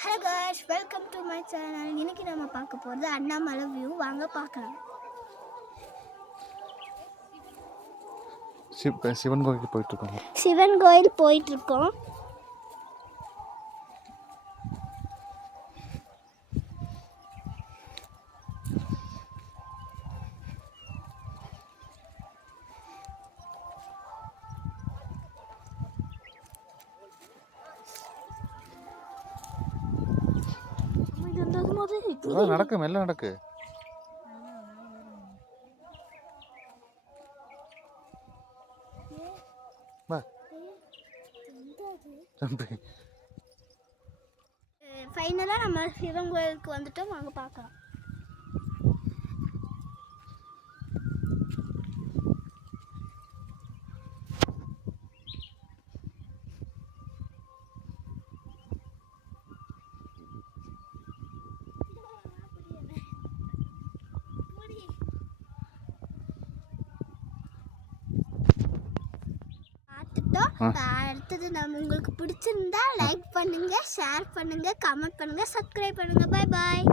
Hello guys, welcome to my channel. இன்னைக்கு நம்ம பார்க்க போகிறது அண்ணாமலை வியூ. வாங்க பார்க்கலாம். சிவன் கோயிலுக்கு போயிட்டுருக்கோம். சிவன் கோயில் போயிட்டுருக்கோம். நடக்கு, மெல்ல நடக்கு. ஃபைனலாக நம்ம சிவன் கோயிலுக்கு வந்துட்டோம். வாங்க பார்க்கலாம். அடுத்தது நம்ம உங்களுக்கு பிடிச்சிருந்தா லைக் பண்ணுங்க, ஷேர் பண்ணுங்க, கமெண்ட் பண்ணுங்க, சப்ஸ்கிரைப் பண்ணுங்க. Bye bye.